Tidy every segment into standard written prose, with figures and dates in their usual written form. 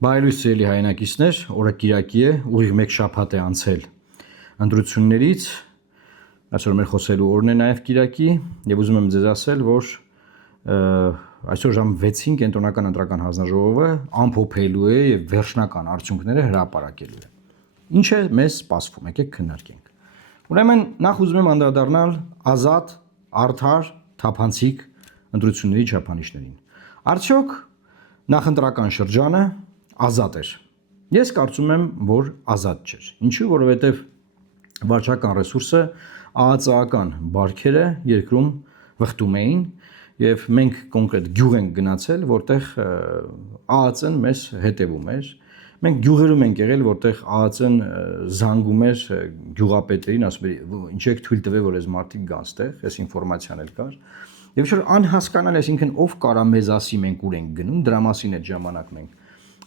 Բարելույս սիրելի հայրենակիցներ, օրը Կիրակի է, ուղիղ մեկ շաբաթ է անցել ընտրություններից, այսօր մեր խոսելու օրն է նաև Կիրակի, եւ ուզում եմ ձեզ ասել, որ այսօր ժամ 6-ին կենտրոնական ընտրական հանձնաժողովը ամփոփելու է եւ վերջնական արդյունքները հրապարակելու է։ Ինչ է մեզ սպասվում, եկեք քննարկենք։ Ուրեմն նախ ուզում եմ անդրադառնալ ազատ, արդար, թափանցիկ ընտրությունների չափանիշներին։ Արդյոք նախընտրական շրջանը ազատ էր։ Ես կարծում եմ, որ ազատ չէր։ Ինչու՞, որովհետև վարչական ռեսուրսը ԱԱԾ-ական բարքերը երկրում վխտում էին եւ մենք կոնկրետ գյուղ ենք գնացել, որտեղ ԱԱԾ-ն մեզ հետևում էր։ Մենք գյուղերում ենք եղել, որտեղ ԱԱԾ-ն զանգում էր գյուղապետերին, ասում էր, ինչ եք թույլ տվել, որ այս մարդիկ գան ստեղ, այս ինֆորմացիան էլ կար։ Եվ չէ՞ անհասկանալի, այսինքն ով կարա մեզ ասի մենք ուր ենք գնում, դրա մասին այդ ժամանակ մենք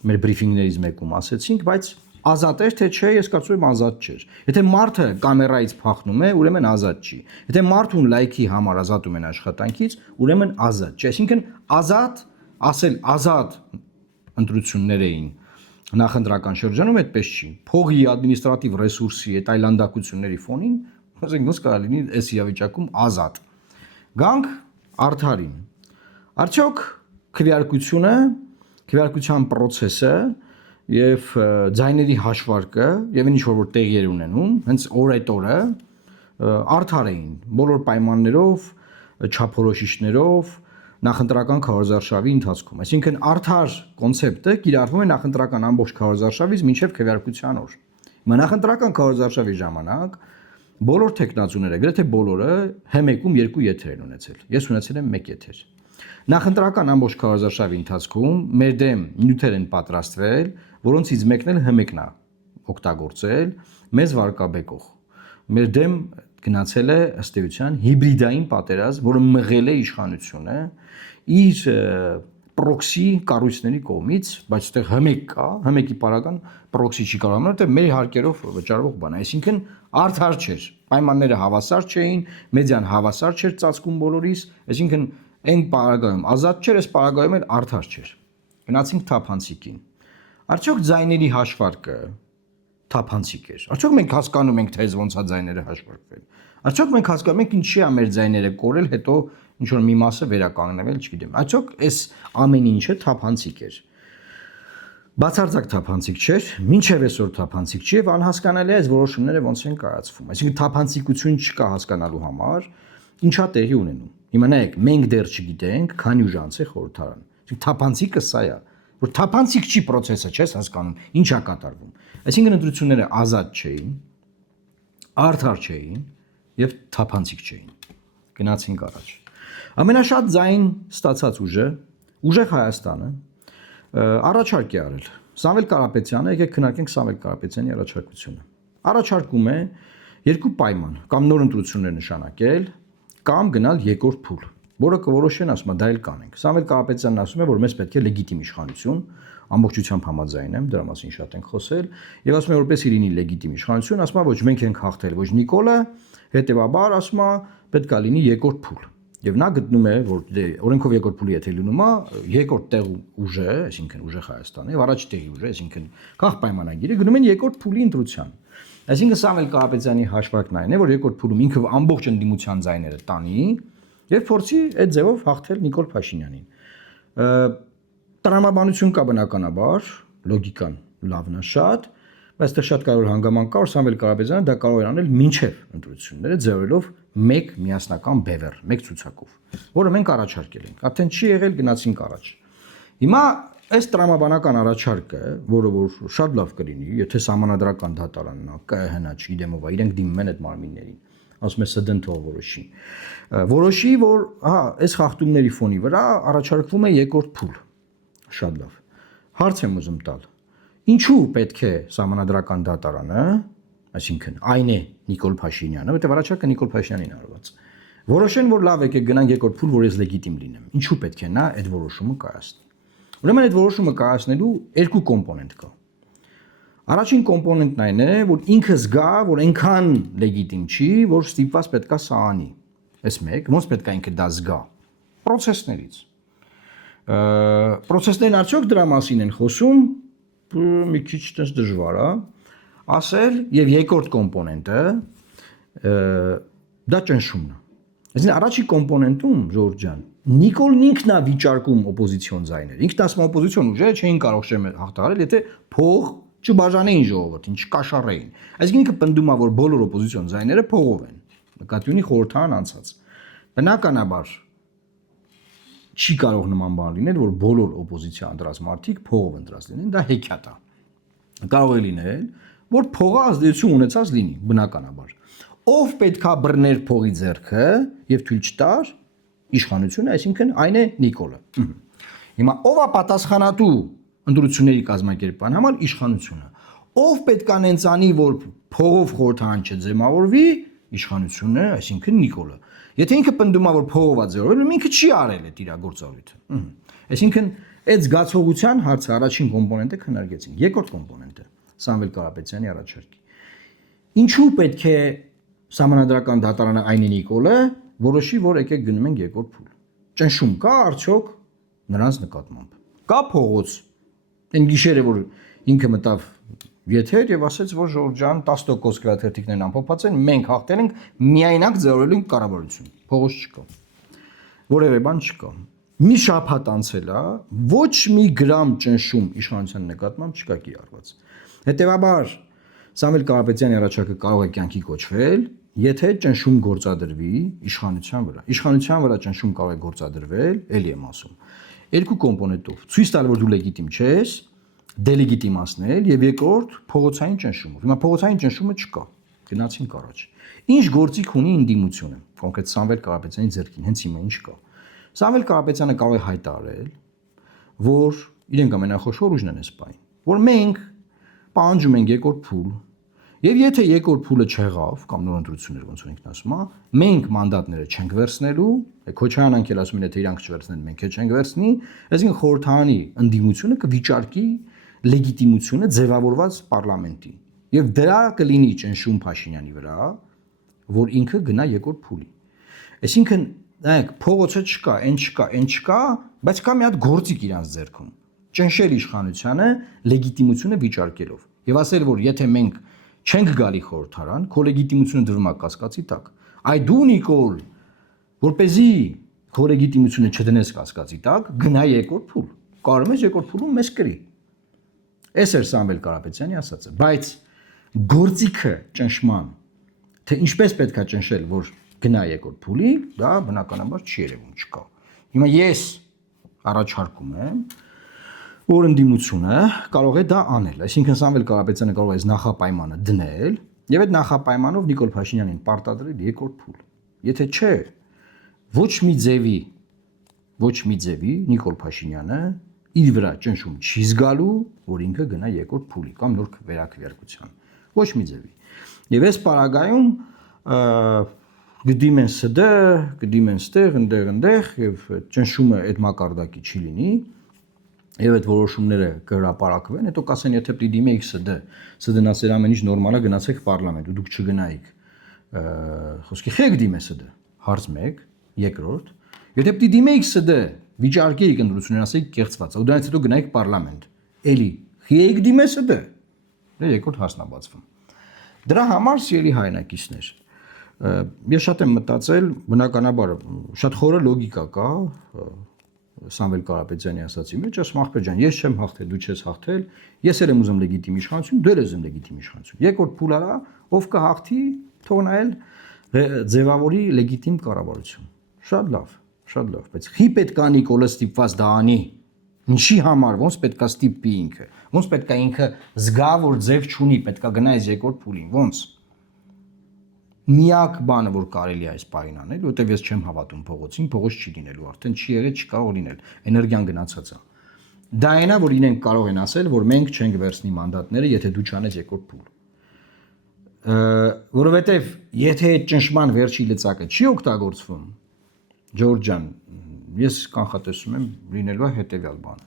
մեր բրիֆինգներից մեկում ասեցինք, բայց ազատ էր թե չէ, ես կարծում եմ ազատ չէր։ Եթե մարդը կամերայից փախնում է, ուրեմն ազատ չի։ Եթե մարդուն լայքի համար ազատում են աշխատանքից, ուրեմն ազատ չէ։ Այսինքն ազատ, ասել ազատ ընտրություններ էին նախընտրական շրջանում, այդպես չի։ Փողի, ադմինիստրատիվ ռեսուրսի, այդ այլանդակությունների ֆոնին, ասենք ոնց կարա լինի այս իրավիճակում ազատ։ Գանք արդարին։ Արդյոք քվեարկության process-ը եւ ձայների հաշվարկը եւ ինչ որ տեղի էր ունենում, հենց օրը արդար էին բոլոր պայմաններով, չափորոշիչներով, նախընտրական քարոզարշավի ընթացքում։ Այսինքն արդար կոնցեպտը կիրառվում է նախընտրական ամբողջ քարոզարշավից մինչև քվեարկության օր։ Նախընտրական քարոզարշավի ժամանակ բոլոր տեխնացուները, գրեթե բոլորը H1-ում 2 եթեր են ունեցել։ Ես ունեցել եմ 1 եթեր։ Նախընտրական ամբողջ քարոզարշավի ընթացքում մեր դեմ նյութեր են պատրաստվել, որոնցից մեկն էլ H1-ն է օգտագործել մեզ վարկաբեկող։ Մեր դեմ գնացել է ըստ էության հիբրիդային պատերազմ, որը մղել է իշխանությունը իր պրոքսի կառույցների կողմից, բայց այդտեղ H1 կա, H1-ի պարագան պրոքսի չի կարող անել, որտեղ մեր հարկերով վճարվող բան է, այսինքն արդար չէր, պայմանները հավասար չէին, մեդիան հավասար չէր ծածկում բոլորիս, այսինքն այն պարագայում ազատ չէր, այս պարագայում էլ արդար չէր։ Գնացինք թափանցիկին։ Արդյոք ձայների հաշվարկը թափանցիկ էր։ Արդյոք մենք հասկանում ենք, թե ոնց է ձայները հաշվարկվել։ Արդյոք մենք հասկանում ենք ինչի է մեր ձայները կորել, հետո ինչ որ մի մասը վերականգնվել, չգիտեմ։ Արդյոք այս ամեն ինչը թափանցիկ էր։ Բացարձակ թափանցիկ չէր, մինչև այսօր թափանցիկ չի եւ անհասկանալի է այս որոշումները ոնց են կայացվում։ Այսինքն թափանցիկություն չկա հասկանալու համար, ինչա տեղի ունենում։ Հիմա նայեք, մենք դեռ չգիտենք, քանի ուժ անց է խորհրդարան։ Այսինքն թափանցիկը սա է, որ թափանցիկ չի process-ը, չես հասկանում, ինչա կատարվում։ Այսինքն ընտրությունները ազատ չէին, արդար չէին եւ թափանցիկ չէին։ Գնացինք առաջ։ Ամենաշատ ձայն ստացած ուժը, Ուժեղ Հայաստանը առաջարկ է արել։ Սամվել Կարապետյանը, եկեք քննարկենք Սամվել Կարապետյանի առաջարկությունը։ Առաջարկում է երկու պայման, կամ նոր ընտրություններ նշանակել, կամ գնալ երկրորդ փուլ, որը կորոշեն, ասում է, դա էլ կանենք։ Սամվել Կարապետյանն ասում է, որ մեզ պետք է լեգիտիմ իշխանություն, ամբողջությամբ համաձայն եմ, դրա մասին շատ ենք խոսել, եւ ասում է, որպես լինի լեգիտիմ իշխանություն, ասում է, ոչ մենք ենք հաղթել, ոչ Նիկոլը, հետեւաբար ասում է, պետք է լինի երկրորդ փուլ։ Եվ նա գտնում է, որ օրենքով երկրորդ փուլի եթե լինում է, երկրորդ տեղ ուժը, այսինքն Ուժեղ Հայաստանը, եւ առաջ տեղի ուժը, այսինքն քաղ պայմանագիրը գնում են երկրորդ փուլի ընտրության։ Այսինքն Սամվել Կարապետյանի հաշվարկն այն է, որ երկրորդ փուլում ինքը ամբողջ ընդդիմության ձայները տանի եւ փորձի այդ ձևով հաղթել Նիկոլ Փաշինյանին։ Տրամաբանություն կա բնականաբար, լոգիկան լավն է շատ, բայց այստեղ շատ կարևոր հանգամանք կա, որ Սամվել Կարապետյանը դա կարող է անել մինչև ընտրությունները ձևելով մեկ միասնական բևեռ, մեկ ցուցակով, որը մենք առաջարկել ենք։ Արդեն չի եղել, գնացինք առաջ։ Հիմա այս տրամաբանական առաջարկը, որը որ շատ լավ կլինի, եթե սահմանադրական դատարանն է, ԿՀ-ն, չգիտեմ ով է, իրենք դիմում են այդ մարմիններին, ասում է ՍԴՆ թող որոշի։ Որոշի, որ հա, այս խախտումների ֆոնի վրա առաջարկվում է երկրորդ փուլ։ Շատ լավ։ Հարց եմ ուզում տալ։ Ինչու պետք է սահմանադրական դատարանը, այսինքն այն է Նիկոլ Փաշինյանը, որտեղ առաջարկը Նիկոլ Փաշինյանին արված։ Որոշեն, որ լավ եկեք գնանք երկրորդ փուլ, որ ես լեգիտիմ լինեմ։ Ինչու պետք է նա այդ որոշումը կայացնի։ Ուրեմն այդ որոշումը կայացնելու երկու կոմպոնենտ կա։ Առաջին կոմպոնենտն այն է, որ ինքը զգա, որ այնքան լեգիտիմ չի, որ ստիպված պետքա սահանի։ Այս մեկ, ոնց պետքա ինքը դա զգա։ Պրոցեսներից։ Պրոցեսներն արդյոք դրա մասին են խոսում, մի քիչ տես դժվար է ասել եւ երկրորդ կոմպոնենտը դա ճնշումն է։ Այսինքն առաջի կոմպոնենտում Ժորժ ջան Նիկոլն ինքն է վիճարկում օպոզիցիոն ձայները։ Ինքն ասում օպոզիցիոն ուժերը չէին կարող շեմ հաղթահարել, եթե փող չբաժանեին ժողովրդին, չկաշառեին։ Այսինքն ինքը պնդում է, որ բոլոր օպոզիցիոն ձայները փողով են։ Նկատի ունի խորհրդարան անցած։ Բնականաբար չի կարող նման բան լինել, որ բոլոր օպոզիցիա ընտրած մարդիկ փողով ընտրած լինեն, դա հեքիաթ է։ Կարող է լինել, որ փողը ազդեցություն ունեցած լինի, բնականաբար։ Ով պետքա բռներ փողի ձեռքը եւ թույլ չտար իշխանությունը, այսինքն այն է Նիկոլը։ Հիմա ով է պատասխանատու ընտրությունների կազմակերպման համար իշխանությունը։ Ով պետքա նենց անի, որ փողով խորհրդարան չձևավորվի իշխանությունը, այսինքն Նիկոլը։ Եթե ինքը պնդում է, որ փողով է ձևավորվել, ինքը չի արել այդ իր գործառույթը։ Այսինքն այդ զգացողության հարցը առաջին կոմպոնենտը քննարկեցինք։ Երկրորդ կոմպոնենտը Սամվել Կարապետյանի առաջարկի։ Ինչու պետք է Սահմանադրական դատարանը այն է Նիկոլը որոշի, որ եկեք գնում ենք երկրորդ փուլ։ Ճնշում կա արդյոք նրանց նկատմամբ։ Կա փողոց։ Այն գիշերը որ ինքը մտավ եթեր եւ ասաց, որ Ժորժ ջան 10% գրաթերթիկներն ամփոփած են, մենք հաղթել ենք, միայնակ ձևավորել ենք կառավարություն։ Փողոց չկա։ Որևէ բան չկա։ Մի շաբաթ անցել է, ոչ մի գրամ ճնշում իշխանության նկատմամբ չկա կիրառված։ Հետևաբար Սամվել Կարապետյանի առաջարկը կարող է կյանքի կոչվել, եթե ճնշում գործադրվի իշխանության վրա։ Իշխանության վրա ճնշում կարող է գործադրվել, էլի եմ ասում, երկու կոմպոնենտով։ Ցույց տալ, որ դու լեգիտիմ չես, դելեգիտիմացնել եւ երկրորդ փողոցային ճնշումը։ Հիմա փողոցային ճնշումը չկա։ Գնացինք առաջ։ Ինչ գործիք ունի ինդիմությունը, կոնկրետ Սամվել Կարապետյանի ձեռքին, հենց հիմա ինչ կա։ Սամվել Կարապետյանը կարող է հայտարարել, որ իրենք ամենախոշոր ուժն են սպայն, որ մենք պահանջում ենք երկրորդ փուլ։ Եվ եթե երկրորդ փուլը չեղավ, կամ նոր ընտրություններ ոնց որ ինքն ասում է, մենք մանդատները չենք վերցնելու, Քոչարյանն անկել ասում են, եթե իրանք չվերցնեն, մենք էլ չենք վերցնի, այսինքն խորհրդարանի ընդդիմությունը կվիճարկի լեգիտիմությունը ձևավորված պարլամենտի։ Եվ դրա կլինի ճնշում Փաշինյանի վրա, որ ինքը գնա երկրորդ փուլի։ Այսինքն, նայեք, փողոցը չկա, այն չկա, այն չկա, բայց կա մի հատ գործիք իրանց ձեռքում։ Ճնշել իշխանությանը լեգիտիմությունը վիճարկելով։ Եվ ասել, որ եթե մենք չենք գալի խորհրդարան, քո լեգիտիմությունը դրվում է կասկածի տակ։ Այ դու Նիկոլ, որպեսզի քո լեգիտիմությունը չդնես կասկածի տակ, գնա երկրորդ փուլ։ Կարող ես երկրորդ փուլում մեզ կրի։ Էս էր Սամվել Կարապետյանի ասածը, բայց գործիքը ճնշման, թե ինչպես պետք է ճնշել, որ գնա երկրորդ փուլի, դա բնականաբար չի երևում, չկա։ Հիմա ես առաջարկում եմ, որ ընդդիմությունը կարող է դա անել, այսինքն Սամվել Կարապետյանը կարող է նախապայմանը դնել եւ այդ նախապայմանով Նիկոլ Փաշինյանին պարտադրել երկրորդ փուլ։ Եթե չէ, ոչ մի ձևի Նիկոլ Փաշինյանը իր վրա ճնշում չի զգալու, որ ինքը գնա երկրորդ փուլի կամ նոր վերակվարկության։ Ոչ մի ձևի։ Եվ այս պարագայում գդիմեն ՍԴ, գդիմեն ստեղ, ընդեղ եւ ճնշումը այդ մակարդակի չի լինի։ Եվ այդ որոշումները կհրապարակվեն, հետո կասեն, եթե պիտի դիմեիք ՍԴ-ն ասեր ամեն ինչ նորմալ է, գնացեք պարլամենտ, ու դուք չգնայիք։ Խոսքի խեք դիմե ՍԴ, հարց 1, երկրորդ, եթե պիտի դիմեիք ՍԴ, վիճարկեիք ընտրություններ, ասեիք կեղծված, ու դրանից հետո գնայիք պարլամենտ։ Էլի, խիեիք դիմե ՍԴ։ Դա երկրորդ հարցն է բացվում։ Դրա համար սիրելի հայրենակիցներ, ես շատ եմ մտածել, բնականաբար շատ խորը լոգիկա կա Սամվել Կարապետյանի ասացի մեջ, ասում ախպեր ջան, ես չեմ հաղթել, դու չես հաղթել, ես էլ եմ ուզում լեգիտիմ իշխանություն, դու էլ ես ուզում լեգիտիմ իշխանություն։ Երկրորդ փուլ արա, ով կհաղթի, թող նա էլ ձևավորի լեգիտիմ կառավարություն։ Շատ լավ, բայց խի պետք է Նիկոլը ստիպված դա անի։ Ինչի համար, ոնց պետք է ստիպի ինքը։ Ոնց պետք է ինքը զգա, որ ձև չունի, պետք է գնա այս երկրորդ փուլին, ոնց։ Միակ բանը, որ կարելի է այս պահին անել, որտեղ ես չեմ հավատում փողոցին, փողոց չի լինելու, արդեն չի եղել, չի կարող լինել, էներգիան գնացած է։ Դա այն է, որ իրենք կարող են ասել, որ մենք չենք վերցնի մանդատները, եթե դու չանես երկրորդ փուլ։ Որովհետև եթե այդ ճնշման վերջի լծակը չի օգտագործվում, Ժորժ ջան, ես կանխատեսում եմ լինելու է հետևյալ բանը։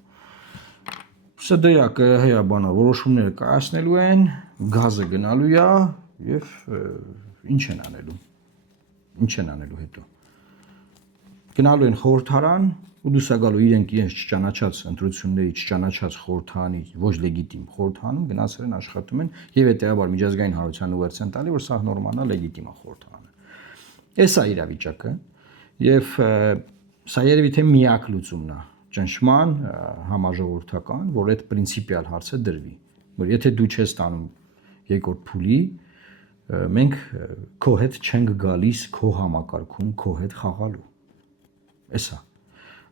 ՍԴ-ը ԿՀ-ը բանա որոշումները կայացնելու են, գազը գնալու է եւ ինչ են անելու հետո։ Գնալու են խորհրդարան ու դուսա գալու իրենք չճանաչած ընտրությունների, չճանաչած խորհրդանի, ոչ լեգիտիմ խորհրդանում գնացել են աշխատում են եւ հետեւաբար միջազգային հանրության ուղերձ են տալի, որ սա նորմալ է, լեգիտիմ է խորհրդանը։ Էս է իրավիճակը եւ սա երևի թե միակ լուծումն է ճնշման համաժողովրդական, որ այդ պրինցիպիալ հարցը դրվի, որ եթե դու չես տանում երկրորդ փուլի, մենք քո հետ չենք գալիս քո համակարգում քո հետ խաղալու։ Էսա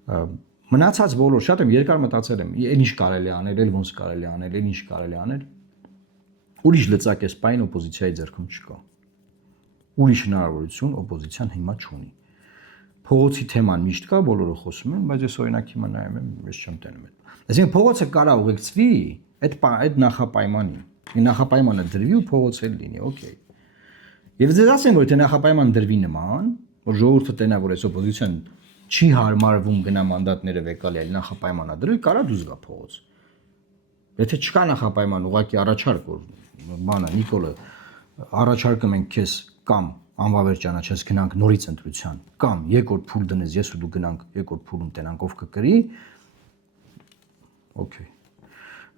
մնացած բոլոր շատ եմ երկար մտածել եմ, էլ ինչ կարելի անել, էլ ոնց կարելի անել, էլ ինչ կարելի անել։ Ուրիշ լծակ էս պայն օպոզիցիայի ձեռքում չկա։ Ուրիշ հնարավորություն օպոզիցիան հիմա չունի։ Փողոցի թեման միշտ կա, բոլորը խոսում են, բայց ես օրինակ հիմա նայում եմ, ես չեմ տենում այդ։ Այսինքն փողոցը կարա ուղեկցվի այդ նախապայմանին։ Նախապայմանը դրվի ու փողոց էլ լինի, օքեյ։ Եվ ձեզ ասեմ, որ եթե նախապայման դրվի նման, որ ժողովուրդը տենա, որ այս օպոզիցիան չի հարմարվում գնա մանդատները վեկալի, այլ նախապայմանա դրել, կարա դուրս գա փողոց։ Եթե չկա նախապայման, ուղղակի առաջարկ, որ բանը Նիկոլը առաջարկում ենք քեզ կամ անվավեր ճանաչես գնանք նորից ընտրության, կամ երկրորդ փուլ դնես, ես ու դու գնանք երկրորդ փուլում տենանք ով կկրի, օքեյ։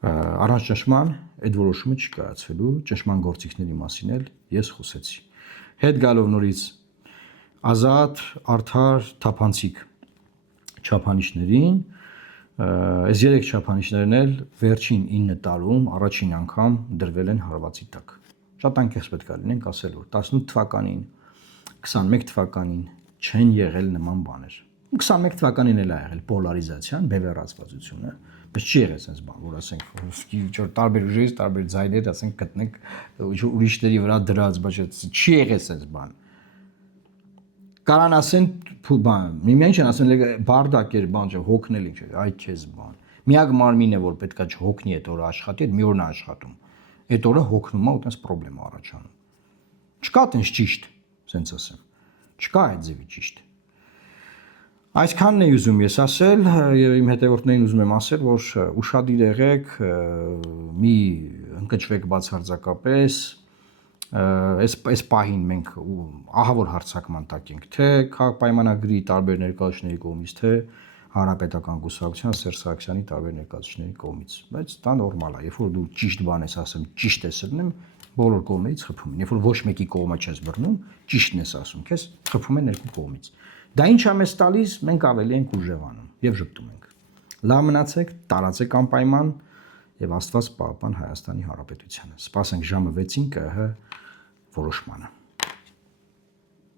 Առանց ճնշման այդ որոշումը չի կայացվելու, ճնշման գործիքների մասին էլ ես խոսեցի։ Հետ գալով նորից ազատ, արդար, թափանցիկ չափանիշներին, այս 3 չափանիշներն էլ վերջին 9 տարում առաջին անգամ դրվել են հարվածի տակ։ Շատ անկեղծ պետք է լինենք ասել, որ 18 թվականին, 21 թվականին չեն եղել նման բաներ։ 21 թվականին էլ ա եղել պոլարիզացիան, բևեռացվածությունը, բայց չի եղել sense բան, որ ասենք տարբեր ուժերից, տարբեր ձայներ, ասենք գտնենք ուրիշների վրա դրած, բայց չի եղել sense բան։ Կարան ասեն բան, միմյանց են ասեն բարդակ էր բան, հոգնել ինչ, այ քեզ բան։ Միակ մարմինն է, որ պետքա չհոգնի այդ օրը աշխատի, այդ մի օրն է աշխատում։ Այդ օրը հոգնում է ու տես խնդրեմ առաջանում։ Չկա տենց ճիշտ, սենց ասեմ։ Չկա այդ ձևի ճիշտ։ Այսքանն է ուզում ես ասել եւ իմ հետեւորդներին ուզում եմ ասել, որ ուշադիր եղեք, մի ընկճվեք բացարձակապես, այս պահին մենք ահավոր հարցակման տակ ենք, թե պայմանագրի տարբեր ներկայացուցիչների կողմից, թե Հանրապետական կուսակցության Սերժ Սարգսյանի տարբեր ներկայացուցիչների կողմից, բայց դա նորմալ է, երբ որ դու ճիշտ բան ես ասում, ճիշտ ես ասում, բոլոր կողմերից խփում են, երբ որ ոչ մեկի կողմը չես բռնում, ճիշտն ես ասում, քեզ խփում են երկու կողմից։ Դա ինչ է մեզ տալիս, մենք ավելի ենք ուժեղանում եւ ճպտում ենք։ Լավ մնացեք, տարածեք անպայման եւ Աստված պահապան Հայաստանի Հանրապետությանը։ Սպասենք ժամը 6-ին ԿՀ որոշմանը։